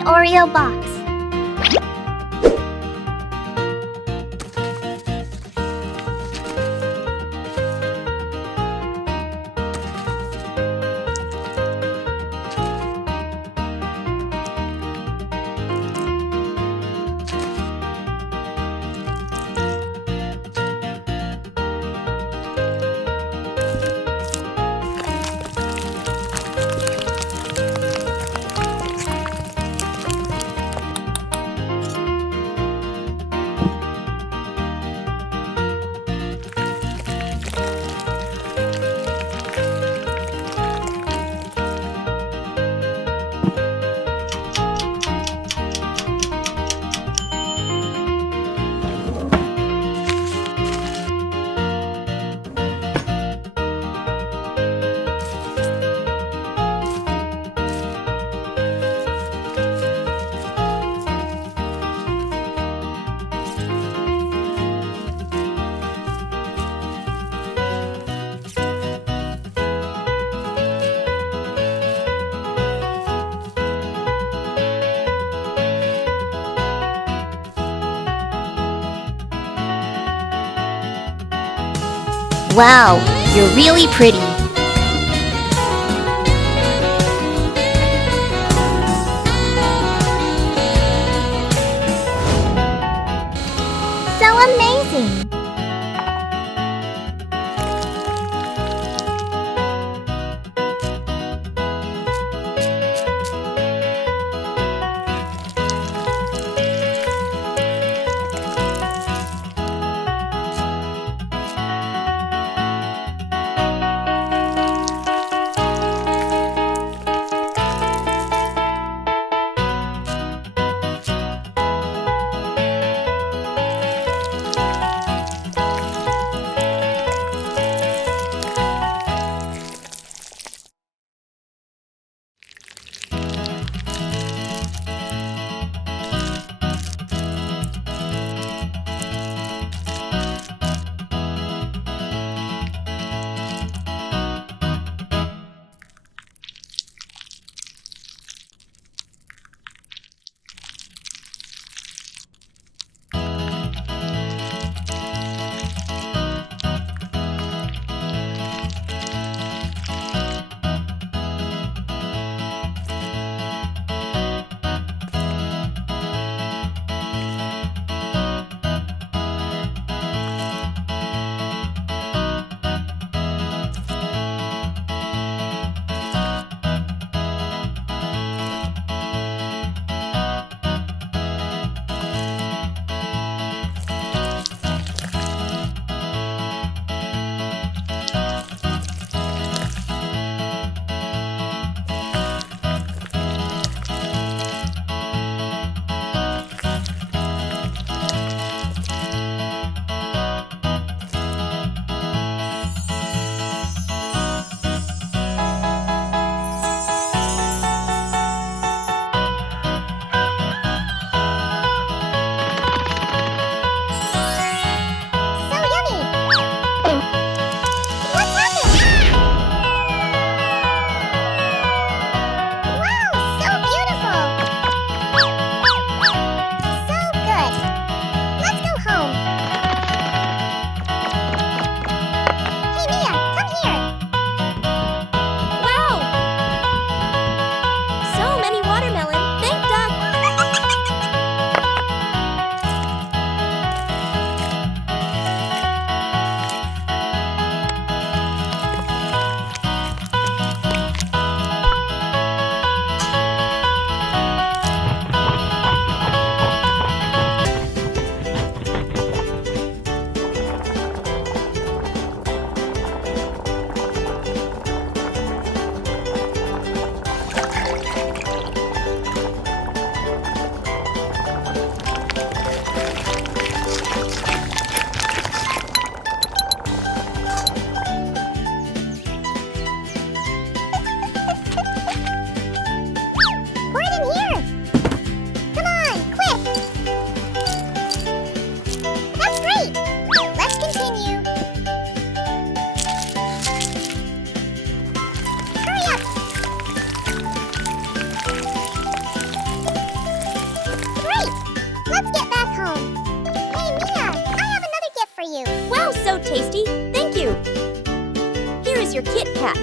mini Oreo box. Wow, you're really pretty. So amazing! cat.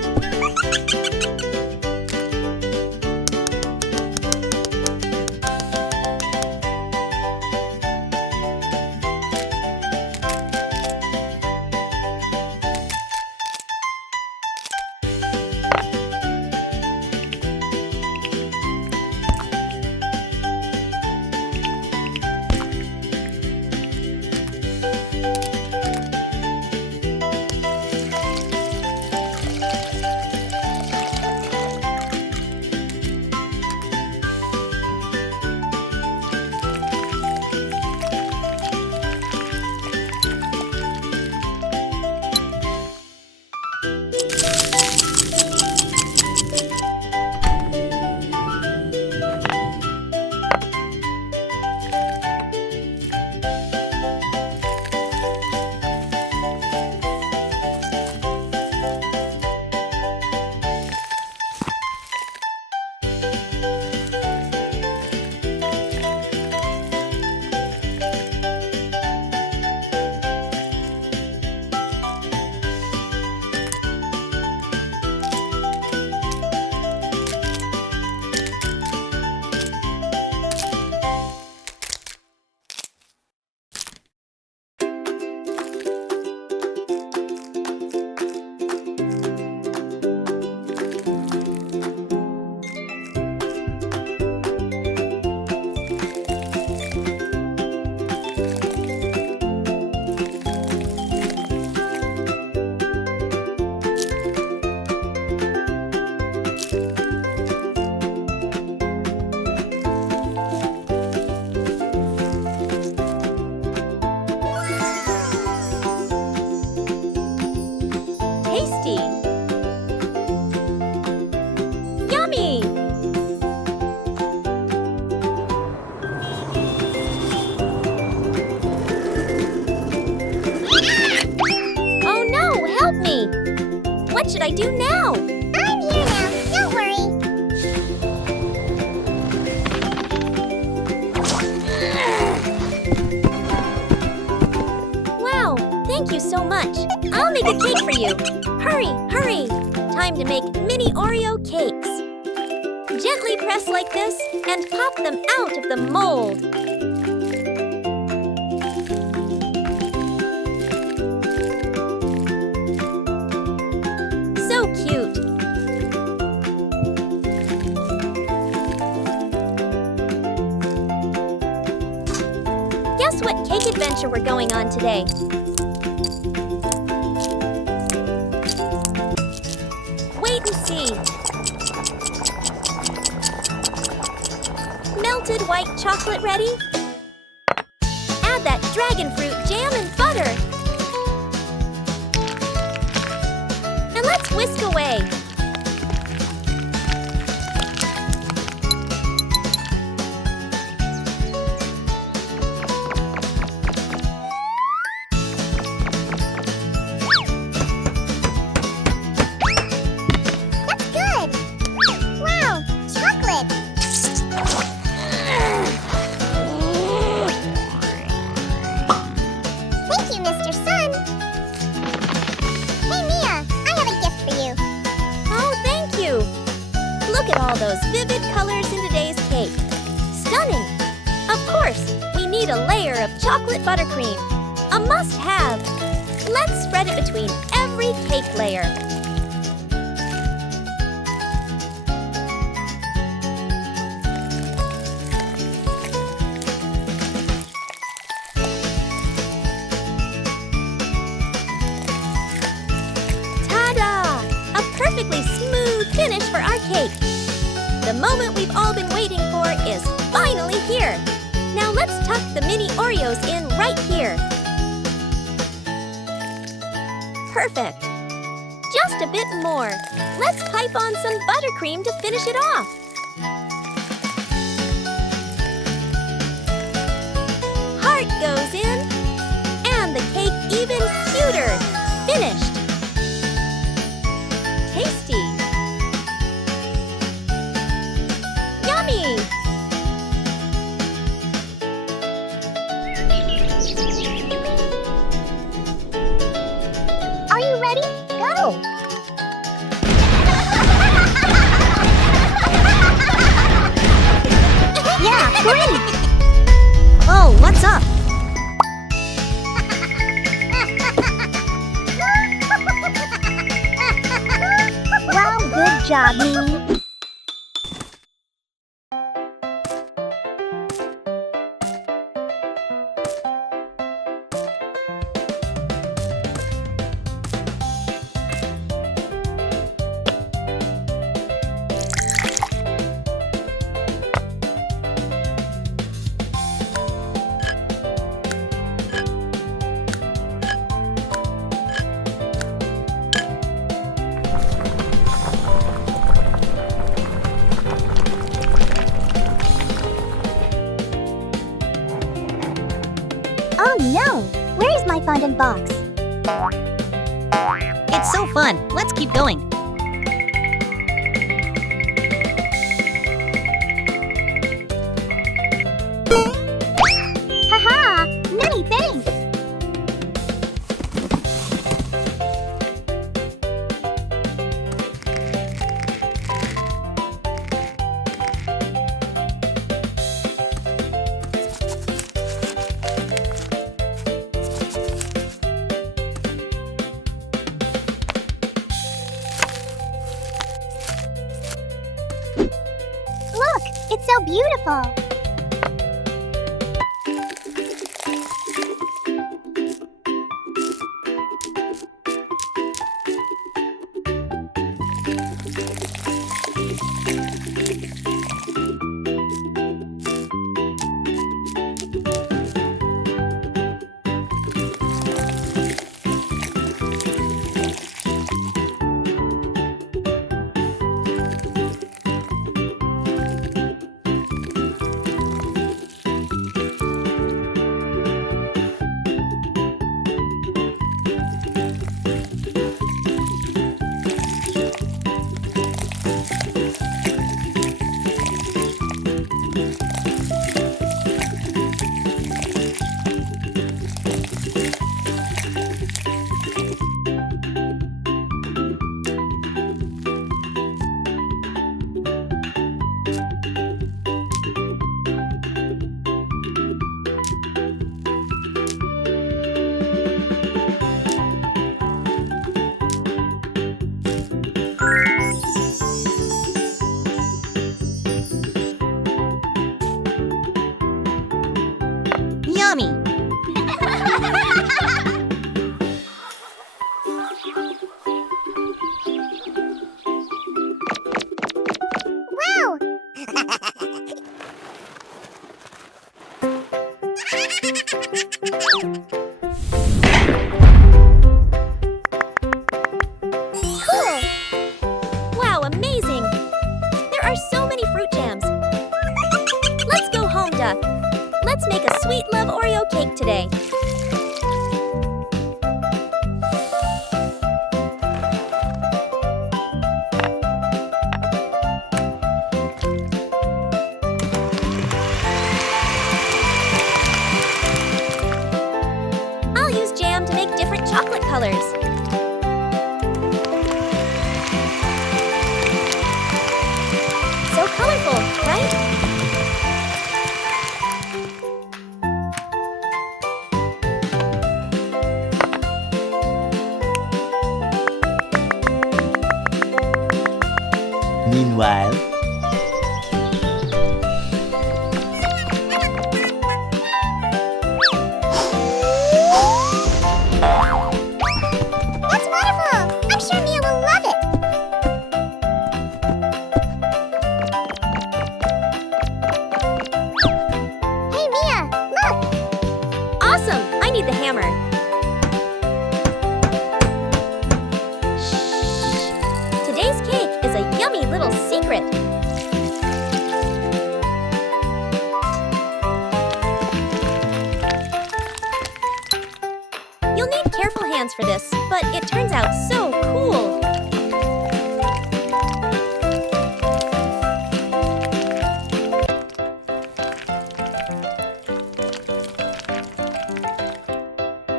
Tasty! Yummy! Oh no, help me! What should I do now? I'm here now, don't worry. Wow, thank you so much. I'll make a cake for you. Hurry, hurry! Time to make mini Oreo cakes. Gently press like this and pop them out of the mold. So cute! Guess what cake adventure we're going on today? Wait and see. Melted white chocolate ready? Add that dragon fruit jam and butter. And let's whisk away. That's good. Wow, chocolate. Thank you, Mr. Sun. Hey, Mia, I have a gift for you. Oh, thank you! Look at all those vivid colors in today's cake. Stunning! Of course, we need a layer of chocolate buttercream. A must-have. Let's spread it between every cake layer. Ta-da! A perfectly smooth finish for our cake. The moment we've all been waiting for is finally here. Now let's tuck the mini Oreos in right here. Perfect. Just a bit more. Let's pipe on some buttercream to finish it off. Heart goes in. And the cake even cuter. Finished. Tasty. Yummy. Are you ready? Go. great! Oh, what's up? Wow, good job, Mimi. Oh no! Where is my fondant box? It's so fun. Let's keep going. Haha! Many thanks! Look! It's so beautiful! Yummy! Wow! Cool! Wow, amazing! There are so many fruit jams. Let's go home, Duck. Let's make a sweet love Oreo cake today. I'll use jam to make different chocolate colors. So colorful, right? Meanwhile, That's wonderful! I'm sure Mia will love it! Hey Mia, look! Awesome! I need the hammer. Shh. Today's cake is a yummy little secret. You'll need careful hands for this, but it turns out so cool.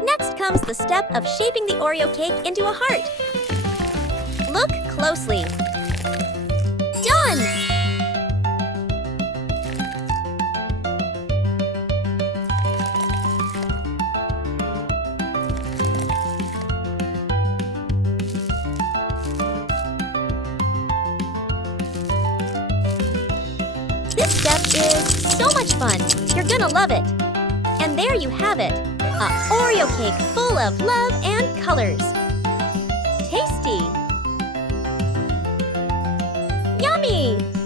Next comes the step of shaping the Oreo cake into a heart. Look closely. Done! This step is so much fun. You're gonna love it. And there you have it, a Oreo cake full of love and colors. Tasty! Yummy!